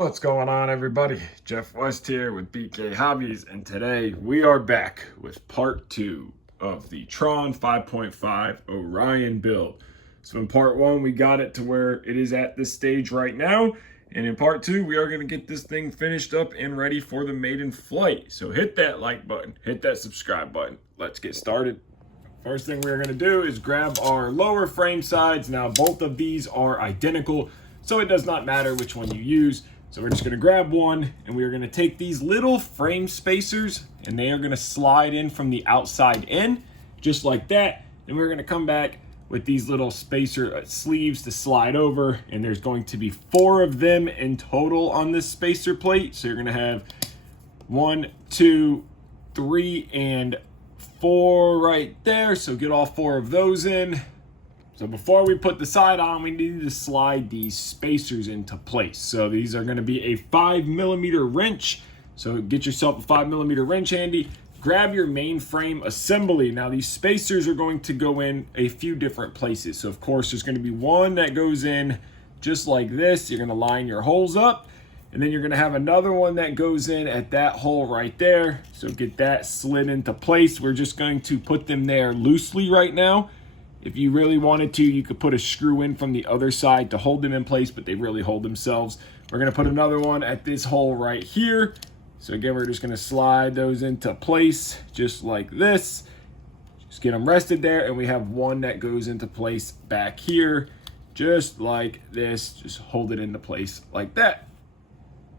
What's going on, everybody? Jeff West here with BK Hobbies, and today we are back with part 2 of the Tron 5.5 Orion build. So in part 1 we got it to where it is at this stage right now, and in part 2 we are going to get this thing finished up and ready for the maiden flight. So hit that like button, hit that subscribe button. Let's get started. First thing we're going to do is grab our lower frame sides. Now both of these are identical, so it does not matter which one you use. So we're just going to grab one, and we are going to take these little frame spacers, and they are going to slide in from the outside in, just like that. And we're going to come back with these little spacer sleeves to slide over, and there's going to be 4 of them in total on this spacer plate. So you're going to have 1, 2, 3, and 4 right there. So get all 4 of those in. So before we put the side on, we need to slide these spacers into place. So these are going to be a 5mm wrench. So get yourself a 5mm wrench handy. Grab your mainframe assembly. Now these spacers are going to go in a few different places. So of course there's going to be one that goes in just like this. You're going to line your holes up. And then you're going to have another one that goes in at that hole right there. So get that slid into place. We're just going to put them there loosely right now. If you really wanted to, you could put a screw in from the other side to hold them in place, but they really hold themselves. We're going to put another one at this hole right here. So again, we're just going to slide those into place just like this. Just get them rested there, and we have one that goes into place back here just like this. Just hold it into place like that.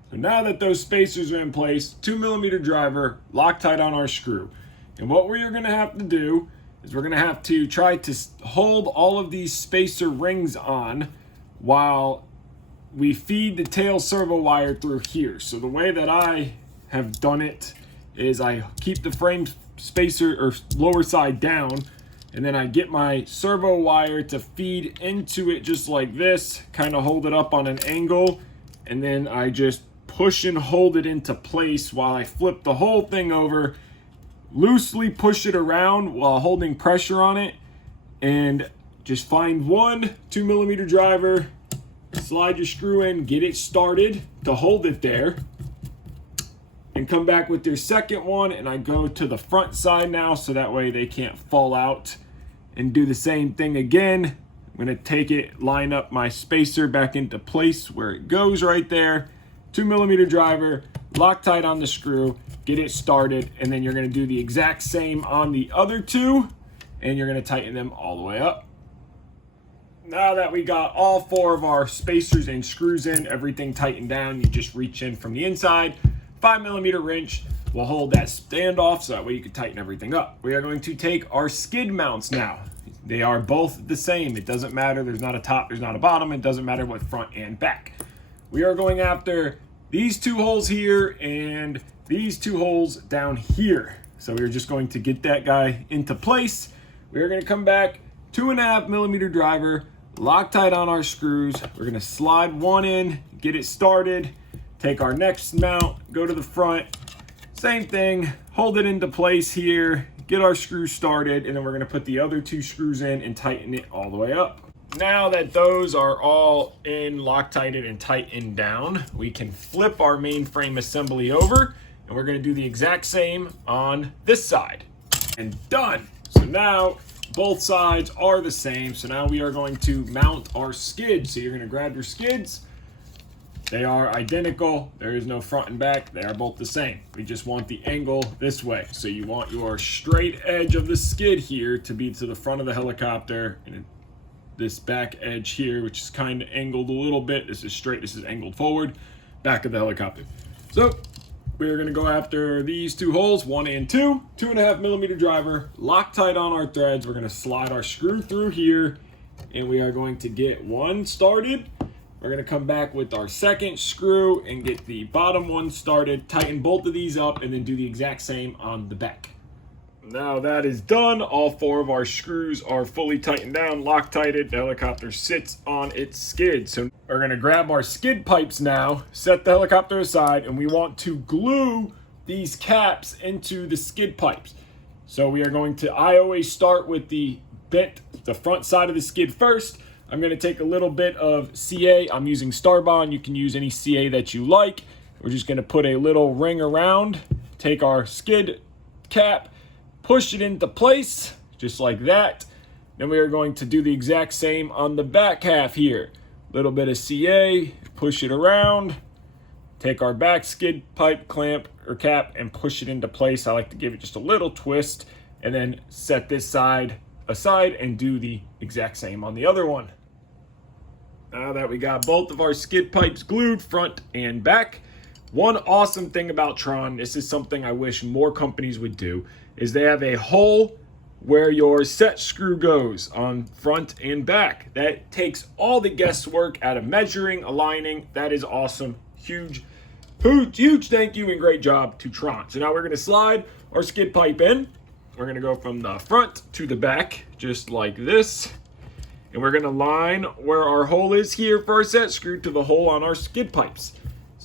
So now that those spacers are in place, 2mm driver, Loctite on our screw. And what we're going to have to do is we're going to have to try to hold all of these spacer rings on while we feed the tail servo wire through here. So the way that I have done it is I keep the frame spacer or lower side down, and then I get my servo wire to feed into it just like this, kind of hold it up on an angle, and then I just push and hold it into place while I flip the whole thing over. Loosely push it around while holding pressure on it, and just find one 2mm driver, slide your screw in, get it started to hold it there, and come back with your second one. And I go to the front side now so that way they can't fall out, and do the same thing again. I'm going to take it, line up my spacer back into place where it goes right there, 2mm driver, Loctite on the screw, get it started, and then you're going to do the exact same on the other 2, and you're going to tighten them all the way up. Now that we got all 4 of our spacers and screws in, everything tightened down, you just reach in from the inside. 5mm wrench will hold that standoff, so that way you can tighten everything up. We are going to take our skid mounts now. They are both the same. It doesn't matter. There's not a top, there's not a bottom. It doesn't matter what front and back. We are going after these 2 holes here and these 2 holes down here. So we're just going to get that guy into place. We're going to come back, 2.5mm driver, Loctite on our screws. We're going to slide one in, get it started, take our next mount, go to the front, same thing, hold it into place here, get our screws started, and then we're going to put the other 2 screws in and tighten it all the way up. Now that those are all in, Loctited and tightened down, we can flip our mainframe assembly over, and we're going to do the exact same on this side. And done. So now both sides are the same. So now we are going to mount our skids. So you're going to grab your skids. They are identical. There is no front and back. They are both the same. We just want the angle this way. So you want your straight edge of the skid here to be to the front of the helicopter, and this back edge here, which is kind of angled a little bit. This is straight, this is angled forward, back of the helicopter. So we are going to go after these 2 holes, 1 and 2, 2.5mm driver, Loctite on our threads. We're going to slide our screw through here, and we are going to get one started. We're going to come back with our second screw and get the bottom one started, tighten both of these up, and then do the exact same on the back. Now that is done, all 4 of our screws are fully tightened down, Loctited. The helicopter sits on its skid. So we're going to grab our skid pipes now, set the helicopter aside, and we want to glue these caps into the skid pipes. So we are going to, I always start with the front side of the skid first. I'm going to take a little bit of CA. I'm using Starbond. You can use any CA that you like. We're just going to put a little ring around, take our skid cap, push it into place, just like that. Then we are going to do the exact same on the back half here. Little bit of CA, push it around, take our back skid pipe clamp or cap and push it into place. I like to give it just a little twist and then set this side aside and do the exact same on the other one. Now that we got both of our skid pipes glued front and back, one awesome thing about Tron, this is something I wish more companies would do, is they have a hole where your set screw goes on front and back. That takes all the guesswork out of measuring, aligning. That is awesome. Huge thank you and great job to Tron. So now we're gonna slide our skid pipe in. We're gonna go from the front to the back, just like this. And we're gonna line where our hole is here for our set screw to the hole on our skid pipes.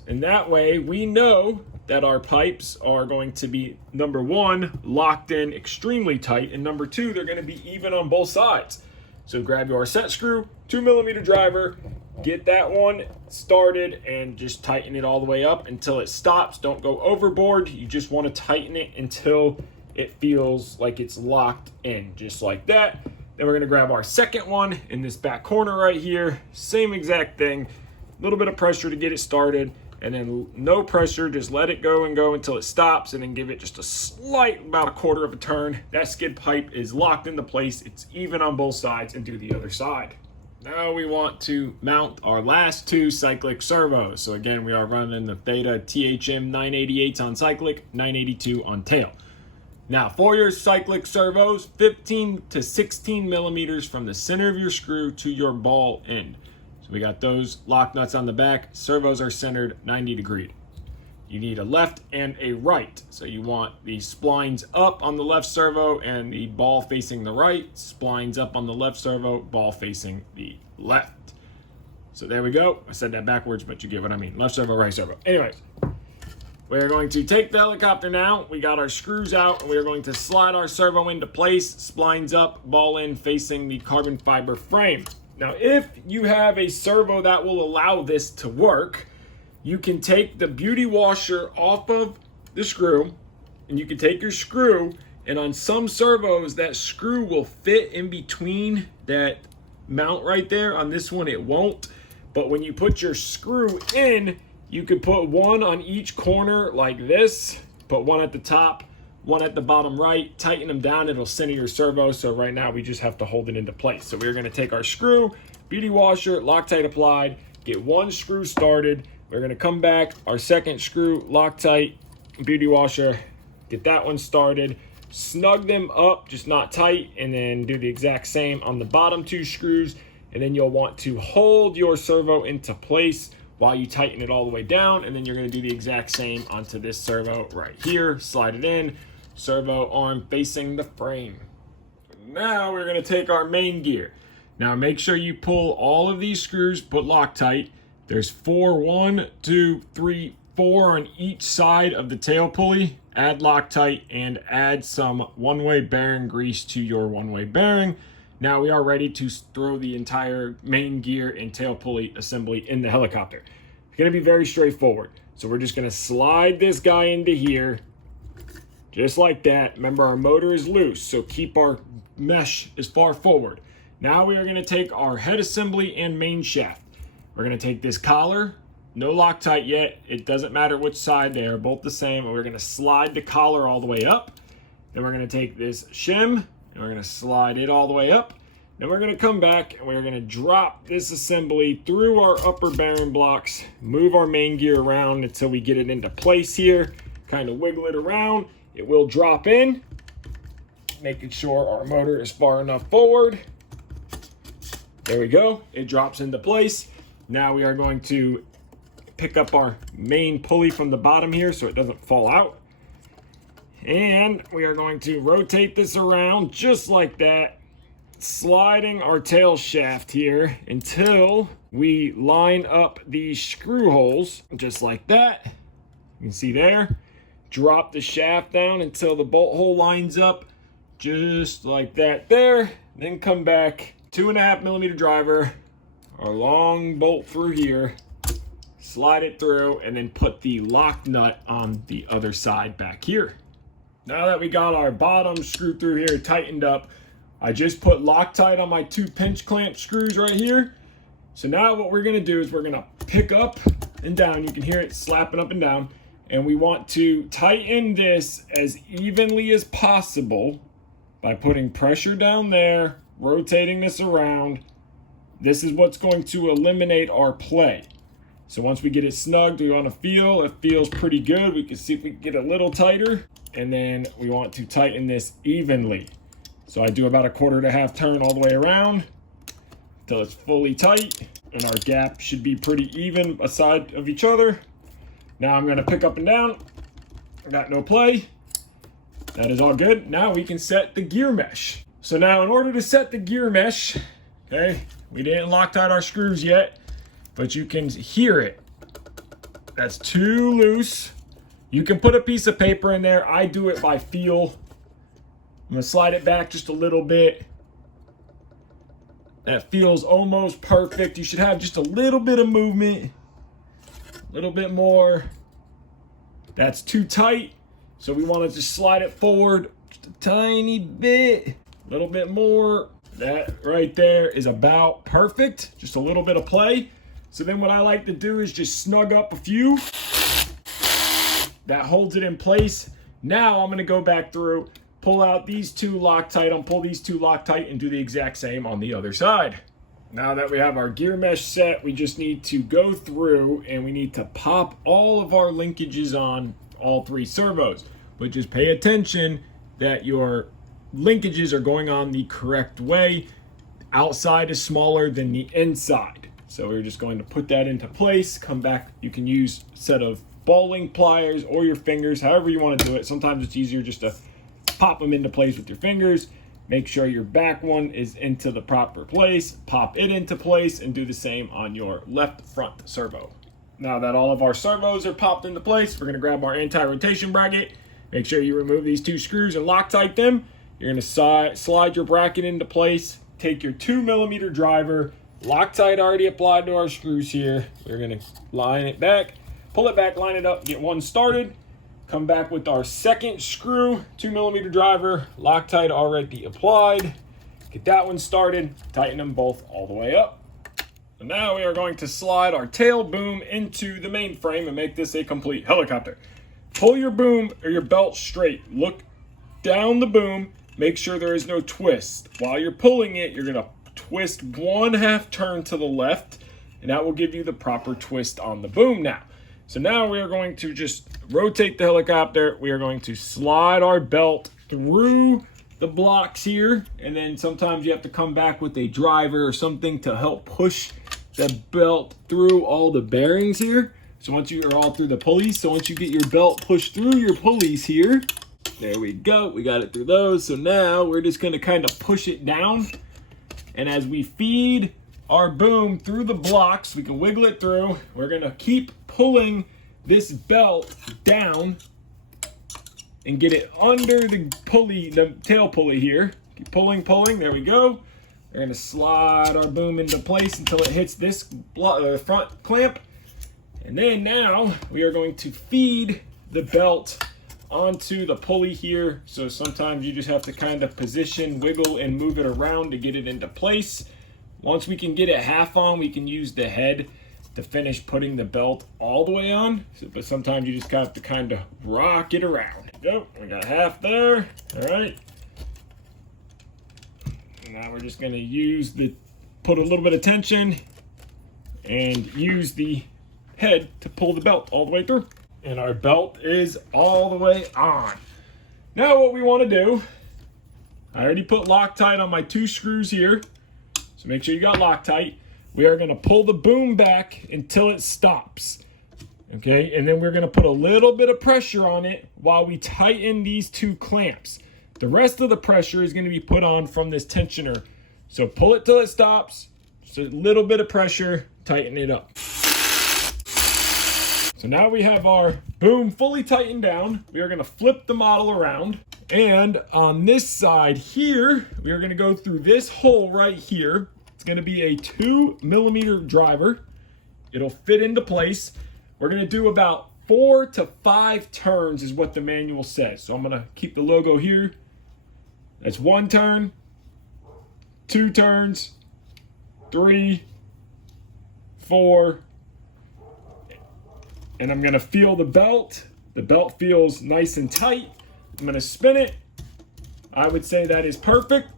And that way we know that our pipes are going to be, number one, locked in extremely tight, and number two, they're gonna be even on both sides. So grab your set screw, 2mm driver, get that one started and just tighten it all the way up until it stops. Don't go overboard. You just wanna tighten it until it feels like it's locked in, just like that. Then we're gonna grab our second one in this back corner right here. Same exact thing, a little bit of pressure to get it started, and then no pressure, just let it go and go until it stops, and then give it just a slight, about a quarter of a turn. That skid pipe is locked into place. It's even on both sides, and do the other side. Now we want to mount our last two cyclic servos. So again, we are running the Theta THM 988s on cyclic, 982 on tail. Now for your cyclic servos, 15 to 16 millimeters from the center of your screw to your ball end. So we got those lock nuts on the back. Servos are centered 90 degrees. You need a left and a right. So you want the splines up on the left servo and the ball facing the right. Splines up on the left servo, ball facing the left. So there we go. I said that backwards, but you get what I mean. Left servo, right servo. Anyways, we're going to take the helicopter now. We got our screws out, and we're going to slide our servo into place. Splines up, ball in, facing the carbon fiber frame. Now, if you have a servo that will allow this to work, you can take the beauty washer off of the screw, and you can take your screw, and on some servos, that screw will fit in between that mount right there. On this one, it won't. But when you put your screw in, you could put one on each corner like this, put one at the top, one at the bottom right, tighten them down, it'll center your servo. So right now we just have to hold it into place. So we're gonna take our screw, beauty washer, Loctite applied, get one screw started. We're gonna come back, our second screw, Loctite, beauty washer, get that one started, snug them up, just not tight, and then do the exact same on the bottom two screws. And then you'll want to hold your servo into place while you tighten it all the way down, and then you're gonna do the exact same onto this servo right here. Slide it in, servo arm facing the frame. Now we're gonna take our main gear. Now make sure you pull all of these screws, put Loctite. There's 1, 2, 3, 4 on each side of the tail pulley. Add Loctite and add some one-way bearing grease to your one-way bearing. Now we are ready to throw the entire main gear and tail pulley assembly in the helicopter. It's gonna be very straightforward. So we're just gonna slide this guy into here, just like that. Remember, our motor is loose, so keep our mesh as far forward. Now we are gonna take our head assembly and main shaft. We're gonna take this collar, no Loctite yet. It doesn't matter which side, they are both the same. And we're gonna slide the collar all the way up. Then we're gonna take this shim, and we're gonna slide it all the way up. Then we're gonna come back and we're gonna drop this assembly through our upper bearing blocks, move our main gear around until we get it into place here, kind of wiggle it around. It will drop in, making sure our motor is far enough forward. There we go, it drops into place. Now we are going to pick up our main pulley from the bottom here so it doesn't fall out. And we are going to rotate this around just like that, sliding our tail shaft here until we line up these screw holes, just like that. You can see there. Drop the shaft down until the bolt hole lines up, just like that there. Then come back 2.5 millimeter driver, our long bolt through here, slide it through, and then put the lock nut on the other side back here. Now that we got our bottom screw through here tightened up, I just put Loctite on my 2 pinch clamp screws right here. So now what we're gonna do is we're gonna pick up and down. You can hear it slapping up and down. And we want to tighten this as evenly as possible by putting pressure down there, rotating this around. This is what's going to eliminate our play. So once we get it snugged, we want to feel, it feels pretty good. We can see if we can get a little tighter. And then we want to tighten this evenly. So I do about a 1/4 to 1/2 turn all the way around until it's fully tight. And our gap should be pretty even aside of each other. Now I'm going to pick up and down. I got no play. That is all good. Now we can set the gear mesh. So now in order to set the gear mesh, okay, we didn't Loctite our screws yet, but you can hear it. That's too loose. You can put a piece of paper in there. I do it by feel. I'm going to slide it back just a little bit. That feels almost perfect. You should have just a little bit of movement. A little bit more. That's too tight. So we want to just slide it forward just a tiny bit. A little bit more. That right there is about perfect. Just a little bit of play. So then what I like to do is just snug up a few. That holds it in place. Now I'm going to go back through, pull out these 2 Loctite, unpull these 2 Loctite, and do the exact same on the other side. Now that we have our gear mesh set, we just need to go through and we need to pop all of our linkages on all 3 servos. But just pay attention that your linkages are going on the correct way. Outside is smaller than the inside. So we're just going to put that into place, come back. You can use a set of bowling pliers or your fingers, however you want to do it. Sometimes it's easier just to pop them into place with your fingers. Make sure your back one is into the proper place, pop it into place, and do the same on your left front servo. Now that all of our servos are popped into place, we're going to grab our anti-rotation bracket. Make sure you remove these 2 screws and Loctite them. You're going to slide your bracket into place, take your 2 millimeter driver, Loctite already applied to our screws here. We're going to line it back, pull it back, line it up, get one started. Come back with our second screw, 2 millimeter driver, Loctite already applied. Get that one started, tighten them both all the way up. And now we are going to slide our tail boom into the main frame and make this a complete helicopter. Pull your boom or your belt straight. Look down the boom, make sure there is no twist. While you're pulling it, you're gonna twist 1/2 turn to the left, and that will give you the proper twist on the boom now. So now we are going to just rotate the helicopter. We are going to slide our belt through the blocks here. And then sometimes you have to come back with a driver or something to help push the belt through all the bearings here. So once you are all through the pulleys, so once you get your belt pushed through your pulleys here, there we go. We got it through those. So now we're just going to kind of push it down. And as we feed our boom through the blocks, we can wiggle it through. We're going to keep pulling this belt down and get it under the pulley, the tail pulley here. Keep pulling, there we go. We're gonna slide our boom into place until it hits this front clamp. And then now we are going to feed the belt onto the pulley here. So sometimes you just have to kind of position, wiggle, and move it around to get it into place. Once we can get it half on, we can use the head to finish putting the belt all the way on. But sometimes you just have to kind of rock it around. Go, we got half there. All right. And now we're just gonna put a little bit of tension and use the head to pull the belt all the way through. And our belt is all the way on. Now what we want to do, I already put Loctite on my 2 screws here. So make sure you got Loctite. We are going to pull the boom back until it stops. Okay, and then we're going to put a little bit of pressure on it while we tighten these 2 clamps. The rest of the pressure is going to be put on from this tensioner. So pull it till it stops. Just a little bit of pressure, tighten it up. So now we have our boom fully tightened down. We are going to flip the model around. And on this side here, we are going to go through this hole right here. It's going to be a 2mm driver. It'll fit into place. We're going to do about 4 to 5 turns is what the manual says. So I'm going to keep the logo here. That's 1 turn, 2 turns, 3, 4, and I'm going to feel the belt. The belt feels nice and tight. I'm going to spin it. I would say that is perfect.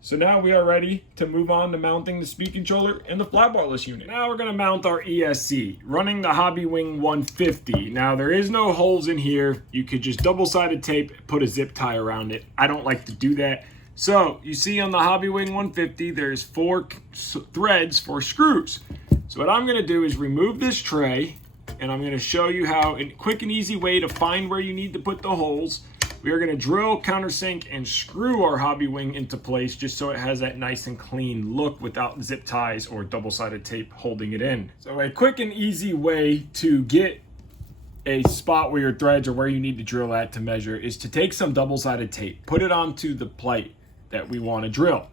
So now we are ready to move on to mounting the speed controller and the fly barless unit. Now we're going to mount our ESC, running the Hobbywing 150. Now there is no holes in here. You could just double-sided tape, put a zip tie around it. I don't like to do that. So you see on the Hobbywing 150, there's 4 threads for screws. So what I'm going to do is remove this tray, and I'm going to show you how a quick and easy way to find where you need to put the holes. We are going to drill, countersink, and screw our Hobbywing into place just so it has that nice and clean look without zip ties or double-sided tape holding it in. So a quick and easy way to get a spot where your threads or where you need to drill at to measure is to take some double-sided tape, put it onto the plate that we want to drill.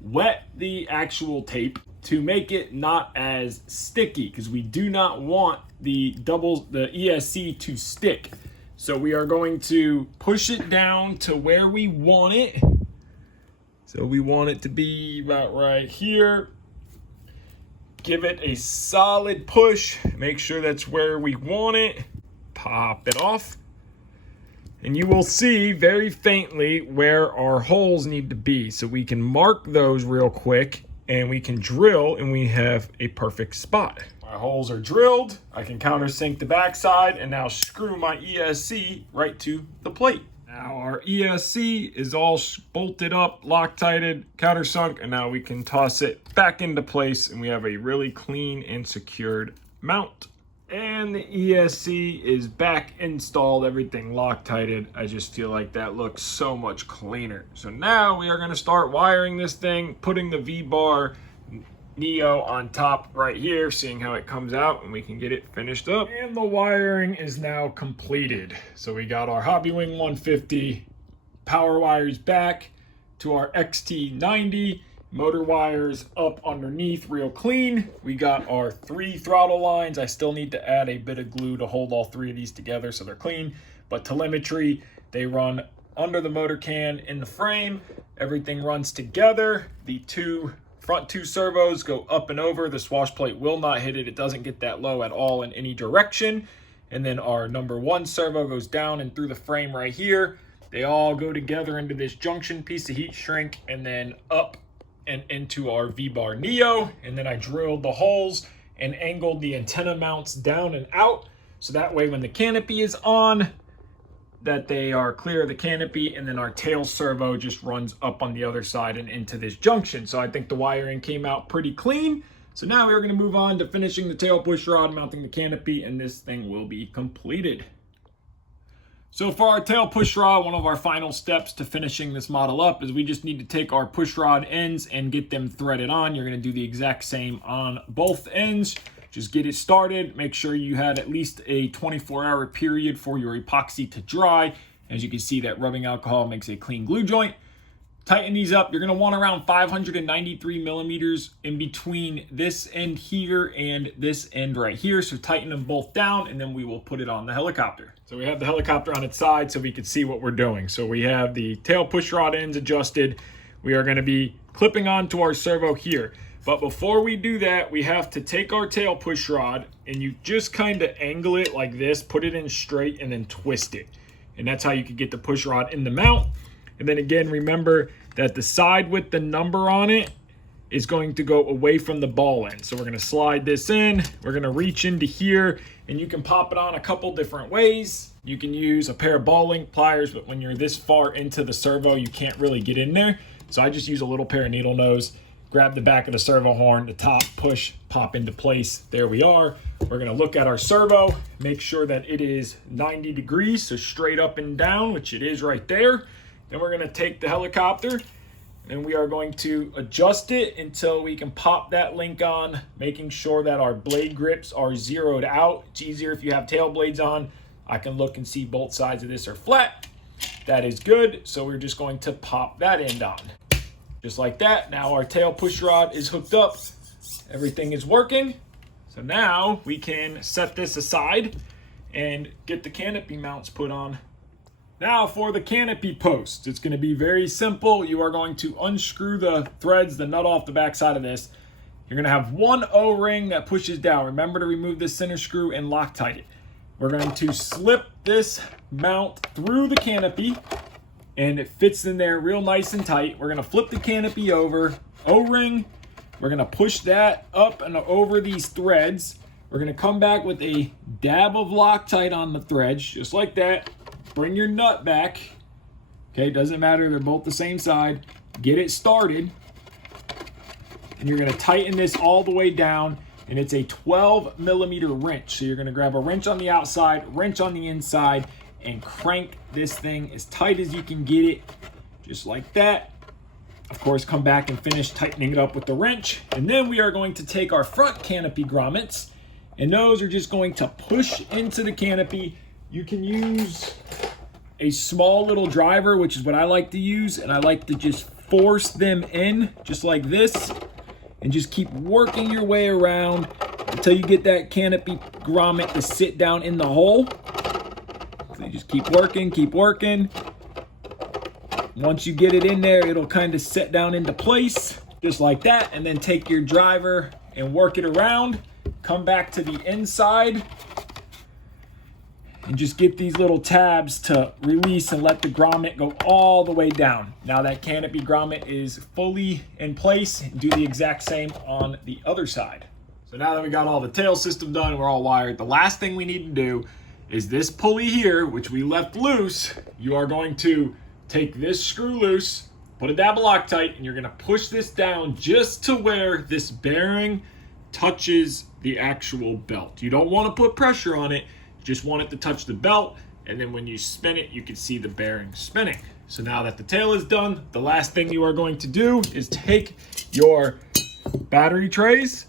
Wet the actual tape to make it not as sticky because we do not want the ESC to stick. So we are going to push it down to where we want it. So we want it to be about right here. Give it a solid push. Make sure that's where we want it. Pop it off. And you will see very faintly where our holes need to be. So we can mark those real quick and we can drill and we have a perfect spot. My holes are drilled. I can countersink the backside and now screw my ESC right to the plate. Now our ESC is all bolted up, Loctited, countersunk, and now we can toss it back into place and we have a really clean and secured mount. And the ESC is back installed, everything Loctited. I just feel like that looks so much cleaner. So now we are going to start wiring this thing, putting the V-bar Neo on top right here, seeing how it comes out, and we can get it finished up. And the wiring is now completed. So we got our Hobbywing 150 power wires back to our XT90, motor wires up underneath real clean. We got our 3 throttle lines. I still need to add a bit of glue to hold all 3 of these together so they're clean. But telemetry, they run under the motor can in the frame. Everything runs together. The front 2 servos go up and over. The swash plate will not hit it. It doesn't get that low at all in any direction. And then our number 1 servo goes down and through the frame right here. They all go together into this junction piece of heat shrink and then up and into our V-bar Neo. And then I drilled the holes and angled the antenna mounts down and out. So that way when the canopy is on, that they are clear of the canopy, and then our tail servo just runs up on the other side and into this junction. So I think the wiring came out pretty clean. So now we're going to move on to finishing the tail push rod, mounting the canopy, and this thing will be completed. So for our tail push rod, one of our final steps to finishing this model up is we just need to take our push rod ends and get them threaded on. You're going to do the exact same on both ends. Just get it started. Make sure you had at least a 24-hour period for your epoxy to dry. As you can see, that rubbing alcohol makes a clean glue joint. Tighten these up. You're going to want around 593 millimeters in between this end here and this end right here. So tighten them both down, and then we will put it on the helicopter. So we have the helicopter on its side so we can see what we're doing. So we have the tail push rod ends adjusted. We are going to be clipping onto our servo here. But before we do that, we have to take our tail push rod and you just kind of angle it like this, put it in straight and then twist it. And that's how you can get the push rod in the mount. And then again, remember that the side with the number on it is going to go away from the ball end. So we're going to slide this in, we're going to reach into here, and you can pop it on a couple different ways. You can use a pair of ball link pliers, but when you're this far into the servo, you can't really get in there. So I just use a little pair of needle nose. Grab the back of the servo horn, the top, push, pop into place. There we are. We're going to look at our servo, make sure that it is 90 degrees, so straight up and down, which it is right there. Then we're going to take the helicopter and we are going to adjust it until we can pop that link on, making sure that our blade grips are zeroed out. It's easier if you have tail blades on. I can look and see both sides of this are flat. That is good. So we're just going to pop that end on. Just like that. Now our tail push rod is hooked up. Everything is working. So now we can set this aside and get the canopy mounts put on. Now for the canopy post, it's going to be very simple. You are going to unscrew the threads, the nut off the back side of this. You're going to have one O-ring that pushes down. Remember to remove the center screw and Loctite it. We're going to slip this mount through the canopy and it fits in there real nice and tight. We're going to flip the canopy over, O-ring. We're going to push that up and over these threads. We're going to come back with a dab of Loctite on the threads, just like that. Bring your nut back. Okay, doesn't matter, they're both the same side. Get it started. And you're going to tighten this all the way down. And it's a 12 millimeter wrench. So you're going to grab a wrench on the outside, wrench on the inside, and crank this thing as tight as you can get it, just like that. Of course, come back and finish tightening it up with the wrench. And then we are going to take our front canopy grommets, and those are just going to push into the canopy. You can use a small little driver, which is what I like to use, and I like to just force them in just like this. And just keep working your way around until you get that canopy grommet to sit down in the hole. So you just keep working, keep working. Once you get it in there, it'll kind of set down into place, just like that. And then take your driver and work it around. Come back to the inside and just get these little tabs to release and let the grommet go all the way down. Now that canopy grommet is fully in place. Do the exact same on the other side. So now that we got all the tail system done and we're all wired, the last thing we need to do is this pulley here, which we left loose. You are going to take this screw loose, put a dab of Loctite, and you're gonna push this down just to where this bearing touches the actual belt. You don't wanna put pressure on it. Just want it to touch the belt, and then when you spin it, you can see the bearing spinning. So now that the tail is done, the last thing you are going to do is take your battery trays,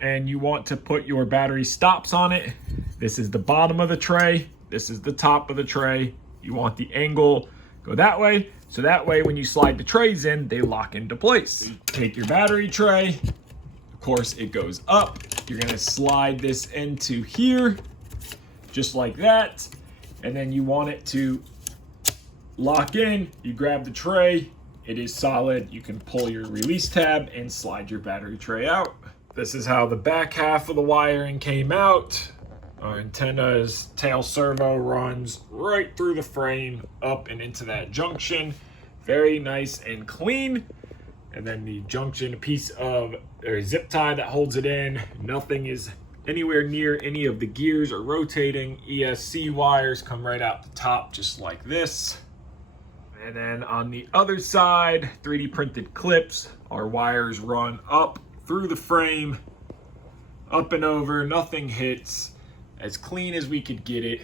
and you want to put your battery stops on it. This is the bottom of the tray. This is the top of the tray. You want the angle go that way, so that way when you slide the trays in, they lock into place. Take your battery tray. Of course, it goes up. You're gonna slide this into here, just like that, and then you want it to lock in. You grab the tray, it is solid. You can pull your release tab and slide your battery tray out. This is how the back half of the wiring came out. Our antenna's tail servo runs right through the frame, up and into that junction. Very nice and clean. And then the junction, a piece of a zip tie that holds it in. Nothing is anywhere near any of the gears or rotating. ESC wires come right out the top, just like this. And then on the other side, 3D printed clips. Our wires run up through the frame, up and over, nothing hits. As clean as we could get it.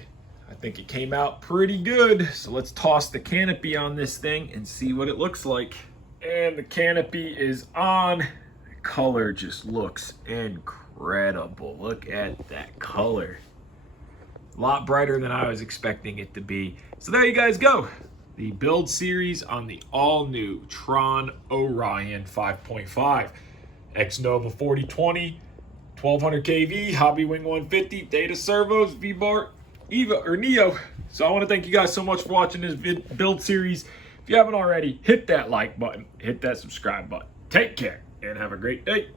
I think it came out pretty good. So let's toss the canopy on this thing and see what it looks like. And the canopy is on. The color just looks incredible. Look at that color. A lot brighter than I was expecting it to be. So there you guys go. The build series on the all-new Tron Orion 5.5. X-Nova 4020, 1200 kV, Hobby Wing 150, data servos, V-Bar, EVA, or Neo. So I want to thank you guys so much for watching this build series. If you haven't already, hit that like button, hit that subscribe button. Take care and have a great day.